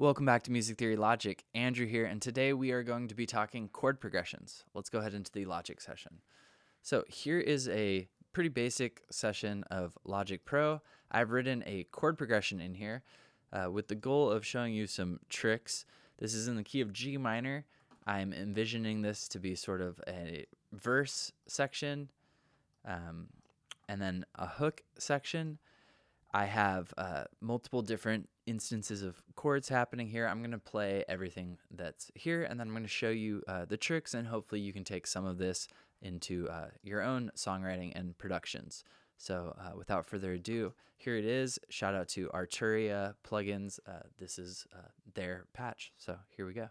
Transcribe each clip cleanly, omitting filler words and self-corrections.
Welcome back to Music Theory Logic. Andrew here, and today we are going to be talking chord progressions. Let's go ahead into the Logic session. So here is a pretty basic session of Logic Pro. I've written a chord progression in here with the goal of showing you some tricks. This is in the key of G minor. I'm envisioning this to be sort of a verse section and then a hook section. I have multiple different instances of chords happening here. I'm going to play everything that's here, and then I'm going to show you the tricks, and hopefully you can take some of this into your own songwriting and productions. So without further ado, here it is. Shout out to Arturia plugins. This is their patch. So here we go.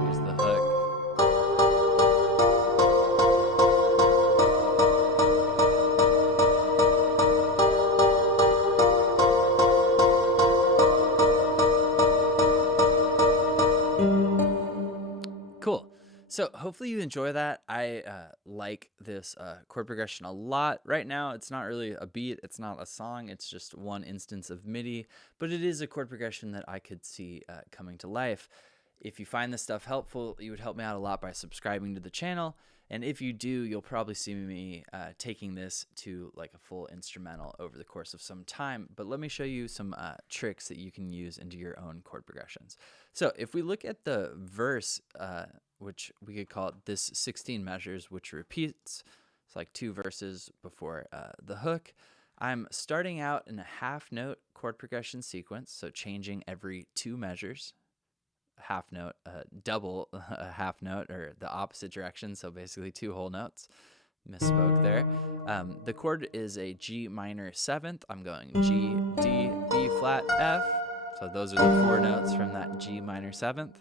Here's the hook. Cool. So hopefully you enjoy that. I like this chord progression a lot. Right now, it's not really a beat. It's not a song. It's just one instance of MIDI. But it is a chord progression that I could see coming to life. If you find this stuff helpful, you would help me out a lot by subscribing to the channel. And if you do, you'll probably see me taking this to like a full instrumental over the course of some time. But let me show you some tricks that you can use into your own chord progressions. So if we look at the verse, which we could call it this 16 measures, which repeats, it's like two verses before the hook. I'm starting out in a half note chord progression sequence, so changing every 2 measures. Half note, double a half note, or the opposite direction, so basically 2 whole notes. Misspoke there. The chord is a G minor 7th. I'm going G, D, B flat, F. So those are the 4 notes from that G minor 7th.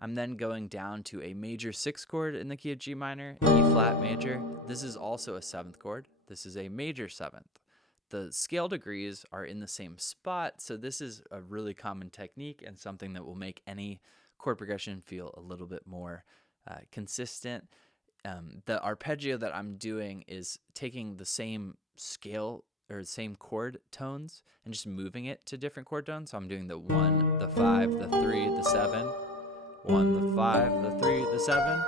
I'm then going down to a major 6 chord in the key of G minor, E flat major. This is also a 7th chord. This is a major 7th. The scale degrees are in the same spot, so this is a really common technique and something that will make any chord progression feel a little bit more consistent. The arpeggio that I'm doing is taking the same scale or the same chord tones and just moving it to different chord tones. So I'm doing the 1, the 5, the 3, the 7, 1, the 5, the 3, the 7.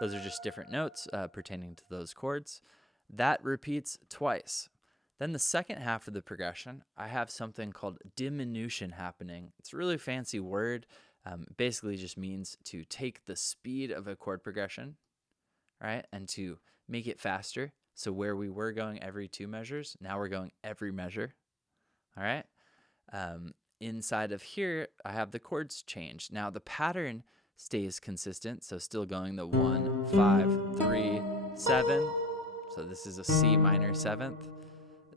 Those are just different notes pertaining to those chords. That repeats twice. Then the second half of the progression, I have something called diminution happening. It's a really fancy word. Basically just means to take the speed of a chord progression, right, and to make it faster. So where we were going every 2 measures, now we're going every measure, all right? Inside of here, I have the chords change. Now the pattern stays consistent, so still going the 1, 5, 3, 7. So this is a C minor 7th.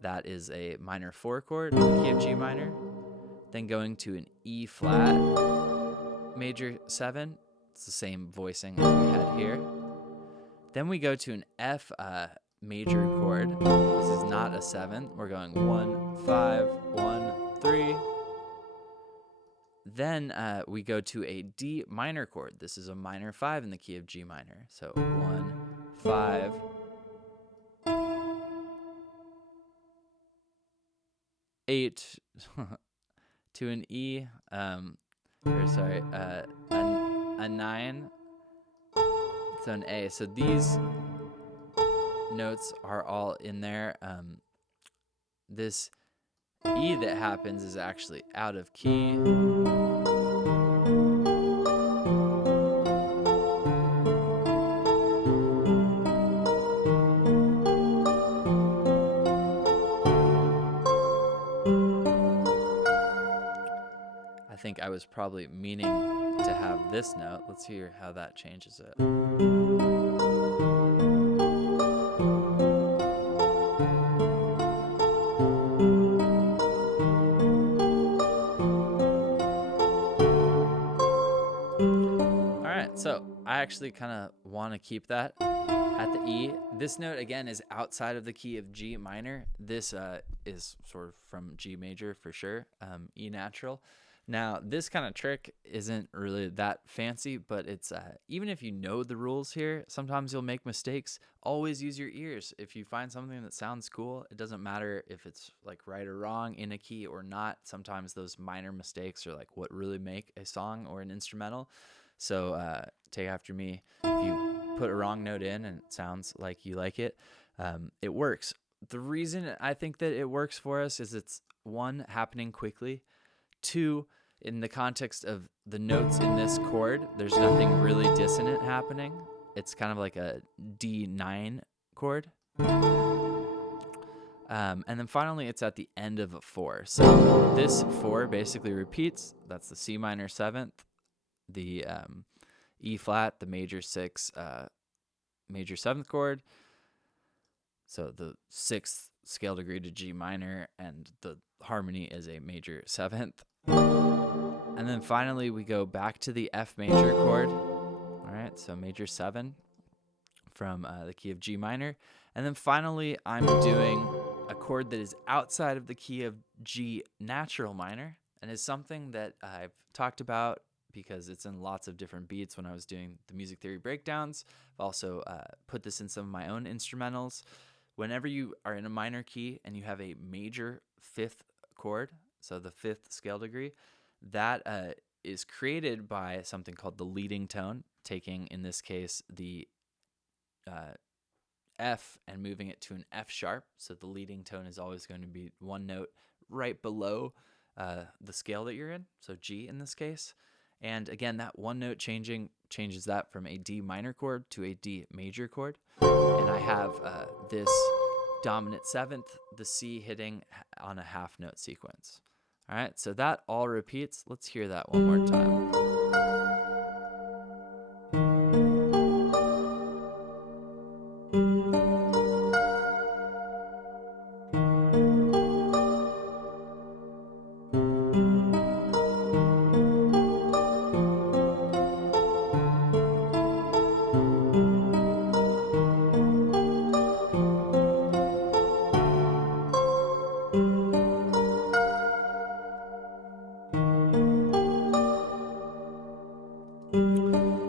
That is a minor 4 chord in the key of G minor. Then going to an E flat major 7. It's the same voicing as we had here. Then we go to an F major chord. This is not a 7th. We're going 1, 5, 1, 3. Then we go to a D minor chord. This is a minor 5 in the key of G minor. So 1, 5, 8 to an E, or sorry, a 9, so an A. So these notes are all in there. This E that happens is actually out of key. think I was probably meaning to have this note. Let's hear how that changes it. All right, so I actually kind of want to keep that at the E. This note, again, is outside of the key of G minor. This is sort of from G major for sure, E natural. Now, this kind of trick isn't really that fancy, but it's even if you know the rules here, sometimes you'll make mistakes. Always use your ears. If you find something that sounds cool, it doesn't matter if it's like right or wrong in a key or not. Sometimes those minor mistakes are like what really make a song or an instrumental. So take after me. If you put a wrong note in and it sounds like you like it, it works. The reason I think that it works for us is it's one, happening quickly. Two, in the context of the notes in this chord, there's nothing really dissonant happening. It's kind of like a D9 chord. And then finally, it's at the end of a 4. So this 4 basically repeats. That's the C minor 7th, the E flat, the major 6, major 7th chord. So the 6th scale degree to G minor, and the harmony is a major 7th. And then finally, we go back to the F major chord. All right, so major 7 from the key of G minor. And then finally, I'm doing a chord that is outside of the key of G natural minor, and is something that I've talked about because it's in lots of different beats when I was doing the music theory breakdowns. I've also put this in some of my own instrumentals. Whenever you are in a minor key and you have a major 5th chord, so the 5th scale degree, that is created by something called the leading tone, taking, in this case, the F and moving it to an F sharp. So the leading tone is always going to be one note right below the scale that you're in, so G in this case. And again, that one note changes that from a D minor chord to a D major chord. And I have this dominant 7th, the C hitting on a half note sequence. All right, so that all repeats. Let's hear that one more time.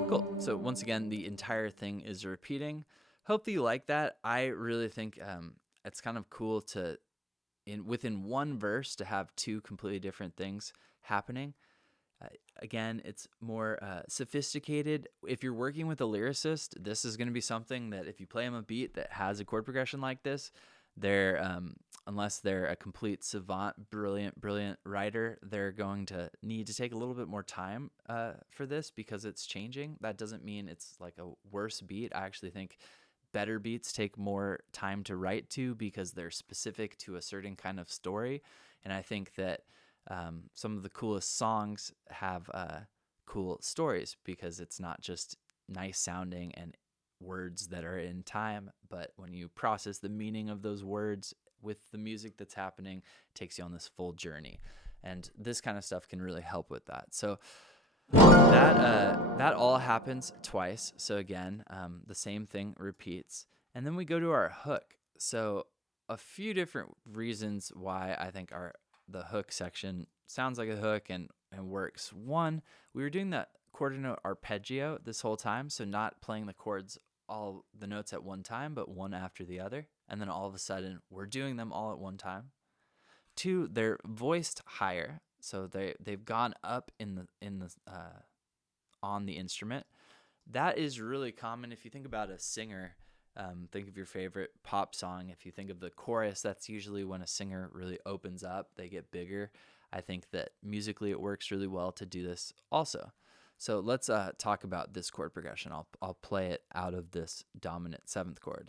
Cool. So once again, the entire thing is repeating. Hope that you like that. I really think it's kind of cool to, within one verse, to have two completely different things happening. Again, it's more sophisticated. If you're working with a lyricist, this is going to be something that if you play them a beat that has a chord progression like this, they're unless they're a complete savant, brilliant writer, they're going to need to take a little bit more time for this because it's changing. That doesn't mean it's like a worse beat. I actually think better beats take more time to write to because they're specific to a certain kind of story. And I think that some of the coolest songs have cool stories because it's not just nice sounding and words that are in time, but when you process the meaning of those words with the music that's happening, it takes you on this full journey. And this kind of stuff can really help with that. So that all happens twice. So again, the same thing repeats. And then we go to our hook. So a few different reasons why I think the hook section sounds like a hook and works. One, we were doing that quarter note arpeggio this whole time, so not playing the chords, all the notes at one time, but one after the other. And then all of a sudden, we're doing them all at one time. Two, they're voiced higher, so they've gone up in the on the instrument. That is really common if you think about a singer. Think of your favorite pop song. If you think of the chorus, that's usually when a singer really opens up, they get bigger. I think that musically it works really well to do this also. So let's talk about this chord progression. I'll play it out of this dominant 7th chord.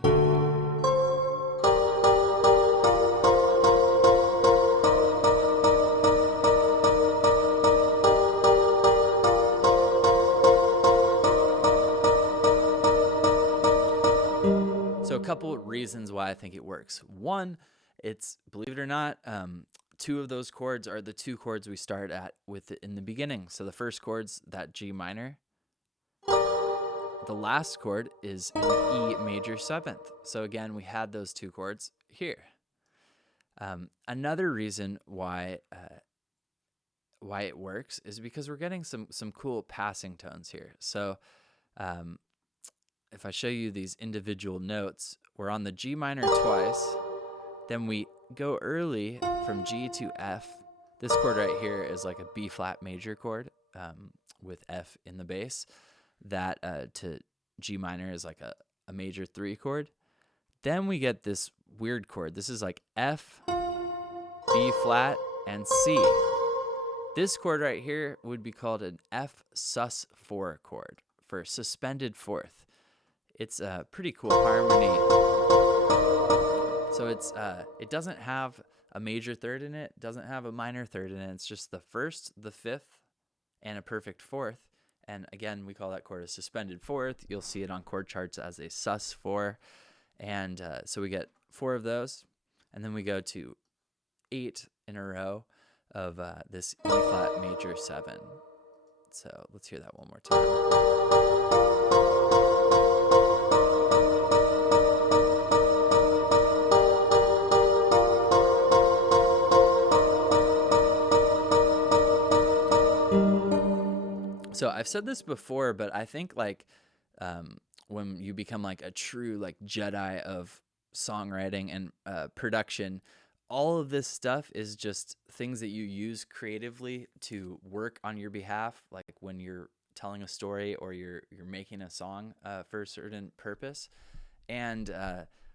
couple reasons why I think it works. One, it's, believe it or not, two of those chords are the two chords we start at with in the beginning. So the first chord's that G minor. The last chord is an E major 7th. So again, we had those two chords here. Another reason why it works is because we're getting some cool passing tones here. So if I show you these individual notes, we're on the G minor twice, then we go early from G to F. This chord right here is like a B flat major chord with F in the bass. That to G minor is like a major 3 chord. Then we get this weird chord. This is like F, B flat, and C. This chord right here would be called an F sus4 chord for suspended fourth. It's a pretty cool harmony. So it doesn't have a major third in it, doesn't have a minor third in it. It's just the first, the fifth, and a perfect fourth. And again, we call that chord a suspended fourth. You'll see it on chord charts as a sus4. And so we get 4 of those. And then we go to 8 in a row of this E flat major 7. So let's hear that one more time. So I've said this before, but I think like when you become like a true like Jedi of songwriting and production, all of this stuff is just things that you use creatively to work on your behalf. Like when you're telling a story or you're making a song for a certain purpose. And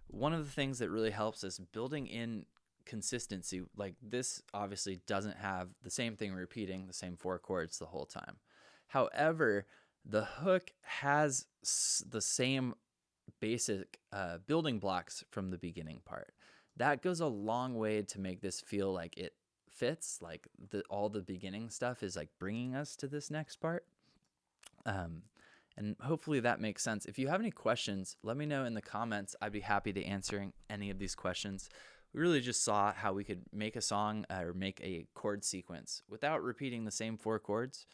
one of the things that really helps is building in consistency. Like this obviously doesn't have the same thing repeating, the same 4 chords the whole time. However, the hook has the same basic building blocks from the beginning part. That goes a long way to make this feel like it fits, like all the beginning stuff is like bringing us to this next part. And hopefully that makes sense. If you have any questions, let me know in the comments. I'd be happy to answering any of these questions. We really just saw how we could make a song or make a chord sequence without repeating the same 4 chords.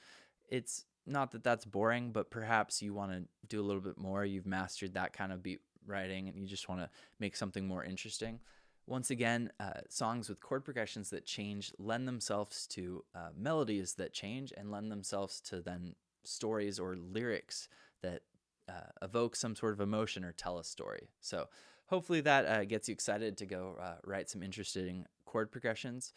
It's not that that's boring, but perhaps you want to do a little bit more. You've mastered that kind of beat writing and you just want to make something more interesting. Once again, songs with chord progressions that change lend themselves to melodies that change and lend themselves to then stories or lyrics that evoke some sort of emotion or tell a story. So hopefully that gets you excited to go write some interesting chord progressions.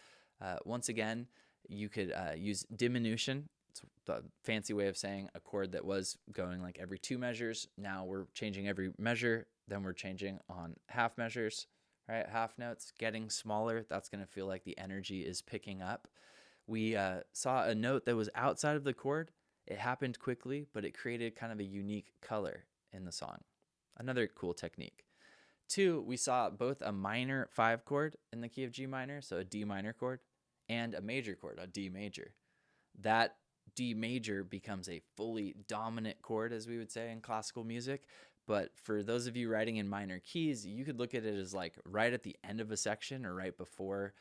Once again, you could use diminution. It's the fancy way of saying a chord that was going like every 2 measures. Now we're changing every measure. Then we're changing on half measures, right? Half notes getting smaller. That's going to feel like the energy is picking up. We saw a note that was outside of the chord. It happened quickly, but it created kind of a unique color in the song. Another cool technique. 2, we saw both a minor 5 chord in the key of G minor, so a D minor chord, and a major chord, a D major. That D major becomes a fully dominant chord, as we would say in classical music. But for those of you writing in minor keys, you could look at it as like right at the end of a section or right before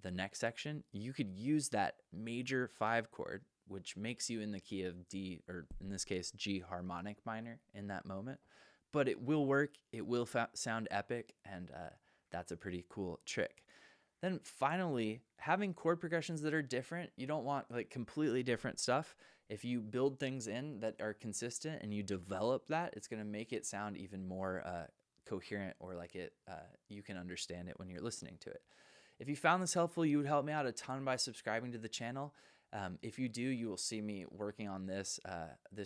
the next section. You could use that major 5 chord, which makes you in the key of D, or in this case, G harmonic minor in that moment. But it will work, it will sound epic, and that's a pretty cool trick. Then finally, having chord progressions that are different, you don't want like completely different stuff. If you build things in that are consistent and you develop that, it's going to make it sound even more coherent, or like you can understand it when you're listening to it. If you found this helpful, you would help me out a ton by subscribing to the channel. If you do, you will see me working on this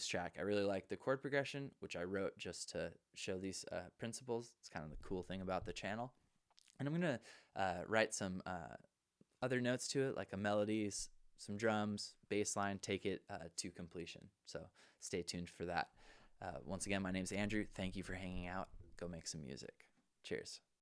track. I really like the chord progression, which I wrote just to show these principles. It's kind of the cool thing about the channel. And I'm going to write some other notes to it, like a melody, some drums, bass line, take it to completion. So stay tuned for that. Once again, my name's Andrew. Thank you for hanging out. Go make some music. Cheers.